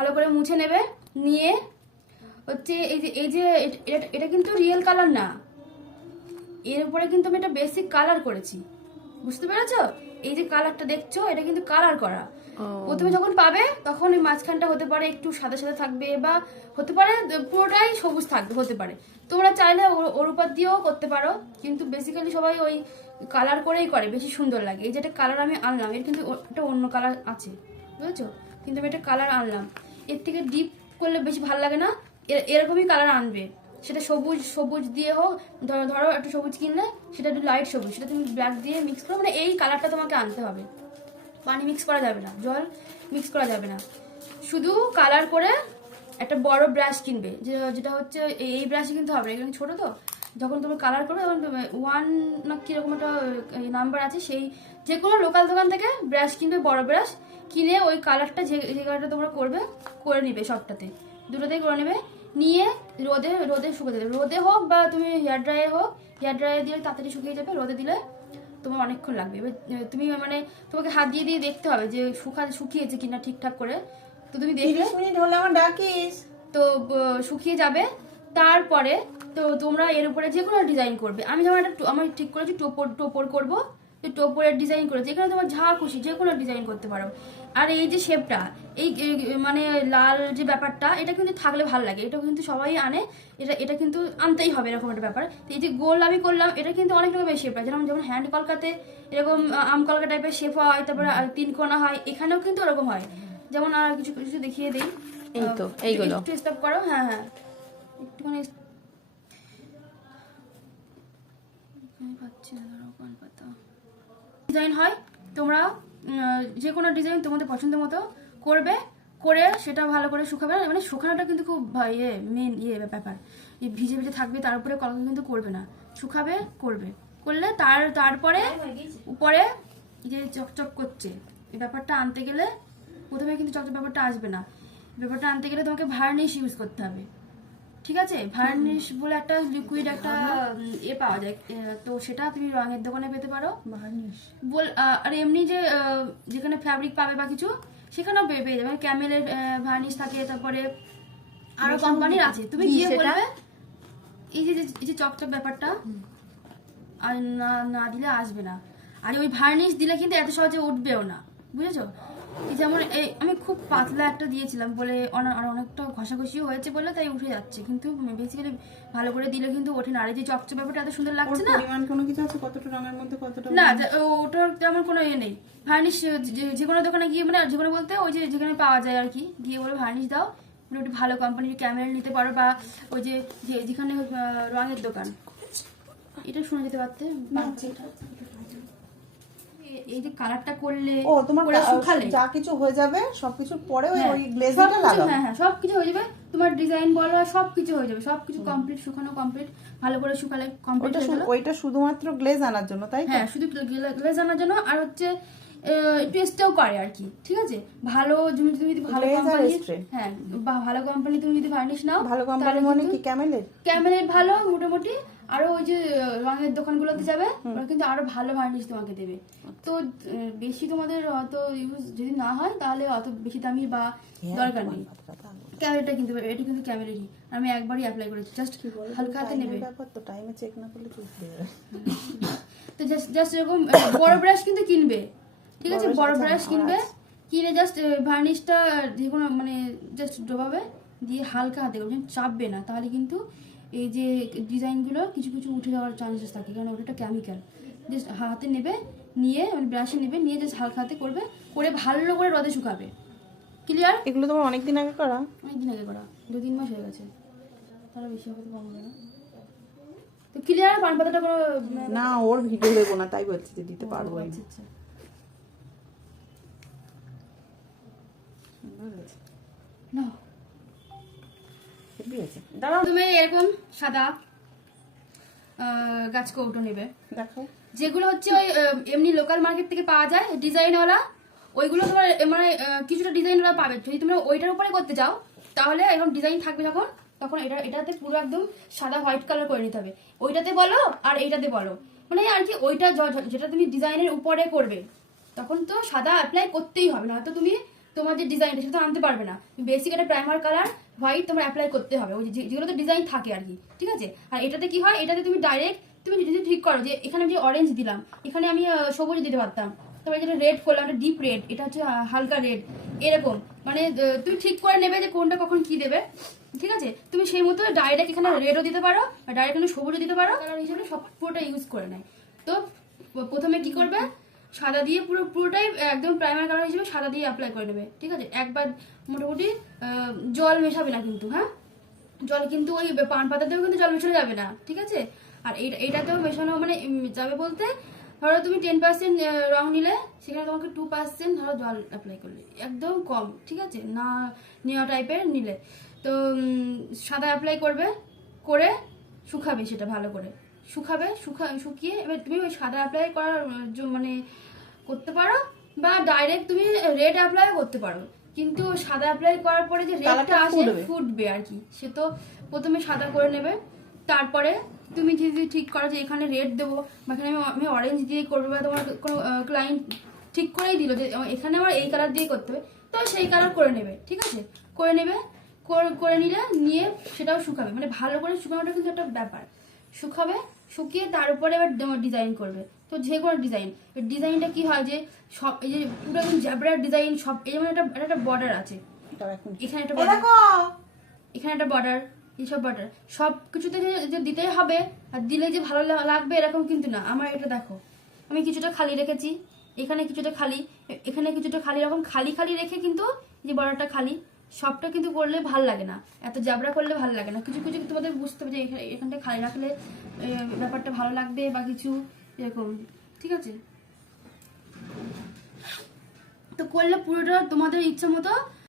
ভালো করে মুছে নেবে। নিয়ে হচ্ছে এই যে এটা কিন্তু রিয়েল কালার না, এর উপরে কিন্তু আমি একটা বেসিক কালার করেছি, বুঝতে পেরেছো? এই যে কালারটা দেখছো এটা কিন্তু কালার করা। প্রথমে যখন পাবে তখন ওই মাঝখানটা হতে পারে একটু সাদা সাদা থাকবে, বা হতে পারে পুরোটাই সবুজ থাকবে, হতে পারে। তোমরা চাইলে ওর উপর দিয়েও করতে পারো, কিন্তু বেসিক্যালি সবাই ওই কালার করেই করে, বেশি সুন্দর লাগে। এই যেটা কালার আমি আনলাম এর কিন্তু একটা অন্য কালার আছে, বুঝেছো? কিন্তু আমি একটা কালার আনলাম, এর থেকে ডিপ করলে বেশি ভালো লাগে না, এরকমই কালার আনবে। সেটা সবুজ সবুজ দিয়ে হোক, ধরো একটু সবুজ কিনলে সেটা একটু লাইট সবুজ, সেটা তুমি ব্ল্যাক দিয়ে মিক্স করো, মানে এই কালারটা তোমাকে আনতে হবে। পানি মিক্স করা যাবে না, জল মিক্স করা যাবে না, শুধু কালার করে একটা বড় ব্রাশ কিনবে, যেটা হচ্ছে এই ব্রাশই কিন্তু হবে, এখানে ছোট তো। যখন তুমি কালার করবে তখন 1 না কিরকম একটা নাম্বার আছে, সেই যে কোনো লোকাল দোকান থেকে ব্রাশ কিনবে, বড় ব্রাশ কিনে ওই কালারটা যে কালারটা তোমরা করবে করে নিবে, সবটাতে দুটোতেই করে নেবে। নিয়ে রোদে রোদে শুকিয়ে দেবে, রোদে হোক বা তুমি হেয়ার ড্রায়ারে হোক, হেয়ার ড্রায়ারে দিলে তাড়াতাড়ি শুকিয়ে যাবে, রোদে দিলে তোমার অনেকক্ষণ লাগবে। এবার তুমি মানে তোমাকে হাত দিয়ে দিয়ে দেখতে হবে যে শুকিয়েছে কিনা ঠিকঠাক করে। তো তুমি দেখলে 30 মিনিট হলে আমার ডাকিস। তো শুকিয়ে যাবে। তারপরে তো তোমরা এর উপরে যে কোনো ডিজাইন করবে। আমি যেমন আমি ঠিক করেছি টোপর করবো, টোপরের ডিজাইন করেছি, এখানে তোমার যা খুশি যে কোনো ডিজাইন করতে পারো। আর এই যে শেপটা, এই মানে লাল যে ব্যাপারটা, এটা কিন্তু থাকলে ভালো লাগে, এটা কিন্তু সবাই আনে, এটা কিন্তু আনতেই হবে এরকম একটা ব্যাপার। তো এই যে গোল আমি করলাম, এটা কিন্তু অনেক রকমের শেপ হয়, যেমন হ্যান্ড কলকাতে এরকম আম কলকা টাইপের শেপ হয়, তারপরে তিন কোনা হয়, এখানেও কিন্তু ওরকম হয়। যেমন আর কিছু কিছু দেখিয়ে দিই, এই তো এইগুলো একটু স্টপ করো, হ্যাঁ হ্যাঁ একটুখানি ডিজাইন হয়। তোমরা যে কোনো ডিজাইন তোমাদের পছন্দ মতো করবে, করে সেটা ভালো করে শুকাবে। মানে শুকানোটা কিন্তু খুব মেন ব্যাপার, এই ভিজে ভিজে থাকবে তার উপরে কলকা কিন্তু করবে না, শুকাবে করবে, করলে তারপরে উপরে যে চকচক করছে এই ব্যাপারটা আনতে গেলে, প্রথমে কিন্তু চকচক ব্যাপারটা আসবে না, ব্যাপারটা আনতে গেলে তোমাকে ভার্নিশ ইউজ করতে হবে, ঠিক আছে? ভার্নিশ বলে একটা লিকুইড একটা পাওয়া যায়, তো সেটা তুমি রঙের দোকানে পেতে পারো। ভার্নিশ আর এমনি যে যেখানে ফ্যাব্রিক পাবে বা কিছু, সেখানেও পেয়ে যাবে। ক্যামেলের ভার্নিশ থাকে, তারপরে আরো কোম্পানির আছে, তুমি গিয়ে বলবে। এই যে চকচক ব্যাপারটা আর না দিলে আসবে না, আর ওই ভার্নিশ দিলে কিন্তু এত সহজে উঠবেও না, বুঝেছো? যেমন এই আমি খুব পাতলা একটা দিয়েছিলাম বলে অনেকটা ঘষাঘষিও হয়েছে বলে তাই উঠে যাচ্ছে, কিন্তু বেসিক্যালি ভালো করে দিলে কিন্তু ওঠে না। আর এই যে চকচক ব্যাপারটা এত সুন্দর লাগছে না, পরিমাণ কোনো কিছু আছে কতটা রঙের মধ্যে কতটা না ওটার তেমন কোনো ইয়ে নেই। ভার্নিশ যে কোনো দোকানে গিয়ে, মানে যে কোনো বলতে ওই যে যেখানে পাওয়া যায় আর কি, গিয়ে বলে ভার্নিশ দাও, মানে একটু ভালো কোম্পানির ক্যামেরা নিতে পারো, বা ওই যে যেখানে রঙের দোকান, এটা শুনে যেতে পারতে। এই যে কালারটা করলে ও তোমার শুকালে যা কিছু হয়ে যাবে সবকিছুর পরে ওই গ্লেজিংটা লাগাও। হ্যাঁ হ্যাঁ সবকিছু হয়ে যাবে, তোমার ডিজাইন বলো সবকিছু হয়ে যাবে, সবকিছু কমপ্লিট, শুকানো কমপ্লিট, ভালো করে শুকালে কমপ্লিট হয়ে গেল। ওইটা শুধুমাত্র গ্লেজ আনার জন্য, তাই তো? হ্যাঁ শুধু গ্লেজ আনার জন্য, আর হচ্ছে টেস্টও করে আর কি, ঠিক আছে? ভালো তুমি যদি ভালো কোম্পানি, হ্যাঁ ভালো কোম্পানি তুমি যদি ভার্নিশ নাও, ভালো কোম্পানি মানে কি ক্যামেলের ভালো মোটামুটি। আরো ওই যে রঙের দোকানগুলোতে যাবে, ওরা কিন্তু আরো ভালো ভার্নিশ তোমাকে দেবে। তো বেশি তোমাদের অত ইউজ যদি না হয় তাহলে অত বেশি দামি বা দরকার নেই। ক্যামেরাটা কিন্তু এটা কিন্তু ক্যামেরারই, আমি একবারই অ্যাপ্লাই করেছি, জাস্ট হালকা হাতে নেবে, তো টাইমে চেক না করলে চুষবে। তো জাস্ট এরকম বড় ব্রাশ কিন্তু কিনবে, ঠিক আছে? বড় ব্রাশ কিনবে, কিনে জাস্ট ভার্নিশটা যে কোনো মানে জাস্ট ডোবাবে, দিয়ে হালকা হাতে করবে, চাপবে না, তাহলে কিন্তু এই যে ডিজাইনগুলো কিছু কিছু উঠে যাওয়ার চান্সেস থাকে, কারণ ওটা কেমিক্যাল। জাস্ট হাতে নেবে, নিয়ে মানে ব্রাশে নেবে, নিয়ে জাস্ট হালকা হাতে করবে, করে ভালো করে রোদে শুকাবে। ক্লিয়ার? এগুলো তোমার অনেকদিন আগে করা? অনেকদিন আগে করা, 2-3 মাস হয়ে গেছে, তারা বেশি হতে পারবে না। তো ক্লিয়ার? পান পাতাটা কোনো না, ওর ভিডিও দেবো না, তাই বলছি যে দিতে পারবো। আচ্ছা না দাঁড়াও, তুমি এরকম সাদা গাছ কৌটো নেবে, দেখো যেগুলো হচ্ছে ওই এমনি লোকাল মার্কেট থেকে পাওয়া যায় ডিজাইনওয়ালা, ওইগুলো তোমার মানে কিছুটা ডিজাইনওয়ালা পাবে। যদি তোমরা ওইটার উপরে করতে চাও তাহলে এখন ডিজাইন থাকবে, তখন এটাতে পুরো একদম সাদা হোয়াইট কালার করে নিতে হবে। ওইটাতে বলো আর এইটাতে বলো, মানে আর কি ওইটা যেটা তুমি ডিজাইনের উপরে করবে তখন তো সাদা অ্যাপ্লাই করতেই হবে, না তো তুমি তোমার যে ডিজাইনটা সেটা তো আনতে পারবে না। বেসিক একটা প্রাইমার কালার হোয়াইট তোমার অ্যাপ্লাই করতে হবে, ওই যেগুলোতে ডিজাইন থাকে আর কি, ঠিক আছে। আর এটাতে কি হয়, এটাতে তুমি ডাইরেক্ট তুমি যদি ঠিক করো যে এখানে আমি যে অরেঞ্জ দিলাম, এখানে আমি সবুজ দিতে পারতাম, তারপরে যেটা রেড করলাম, একটা ডিপ রেড, এটা হচ্ছে হালকা রেড, এরকম মানে তুমি ঠিক করে নেবে যে কোনটা কখন কি দেবে, ঠিক আছে। তুমি সেই মতো ডাইরেক্ট এখানে রেডও দিতে পারো, ডাইরেক্ট এখানে সবুজও দিতে পারো, কালার হিসেবে সব পুরোটা ইউজ করে নেয়। তো প্রথমে কি করবে, সাদা দিয়ে পুরোটাই একদম প্রাইমার কালার হিসেবে সাদা দিয়ে অ্যাপ্লাই করে নেবে, ঠিক আছে। একবার মোটামুটি জল মেশাবে না কিন্তু, হ্যাঁ, জল কিন্তু ওই পান পাতাতেও কিন্তু জল মেশানো যাবে না, ঠিক আছে। আর এইটাতেও মেশানো মানে যাবে বলতে, ধরো তুমি 10% রং নিলে, সেখানে তোমাকে 2% ধরো জল অ্যাপ্লাই করলে, একদম কম, ঠিক আছে, না নেওয়া টাইপের নিলে। তো সাদা অ্যাপ্লাই করবে, করে শুকাবে সেটা ভালো করে, শুকিয়ে এবার তুমি ওই সাদা অ্যাপ্লাই করার মানে করতে পারো, বা ডাইরেক্ট তুমি রেড অ্যাপ্লাই করতে পারো। কিন্তু সাদা অ্যাপ্লাই করার পরে যে রেডটা আসে ফুটবে আর কি, সে তো প্রথমে সাদা করে নেবে, তারপরে তুমি যদি ঠিক করো যে এখানে রেড দেবো বা এখানে আমি অরেঞ্জ দিয়ে করবো, বা তোমার কোনো ক্লায়েন্ট ঠিক করেই দিল যে এখানে আমার এই কালার দিয়ে করতে হবে, তো সেই কালার করে নেবে, ঠিক আছে। করে নেবে, করে নিলে নিয়ে সেটাও শুকাবে, মানে ভালো করে শুকানোটা কিন্তু একটা ব্যাপার। শুকাবে, শুকিয়ে তার উপরে এবার ডিজাইন করবে। তো যে কোনো ডিজাইনটা কি হয় যে সব এই যে পুরো একদম জ্যাবরার ডিজাইন, সব এই যেমন একটা বর্ডার আছে, এখানে একটা বর্ডার, এখানে একটা বর্ডার, এইসব বর্ডার সব কিছুতে যে দিতেই হবে আর দিলে যে ভালো লাগবে এরকম কিন্তু না। আমার এটা দেখো, আমি কিছুটা খালি রেখেছি, এখানে কিছুটা খালি, এখানে কিছুটা খালি, এরকম খালি খালি রেখে কিন্তু যে বর্ডারটা খালি, সবটা কিন্তু করলে ভাল লাগে না, এত জাবরা করলে ভালো লাগে না। কিছু কিছু তোমাদের বুঝতে হবে যে এখানটা খালি রাখলে ব্যাপারটা ভালো লাগবে বা কিছু এরকম, ঠিক আছে। তো করলে পুরোটা তোমাদের ইচ্ছা মতো